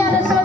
রাজার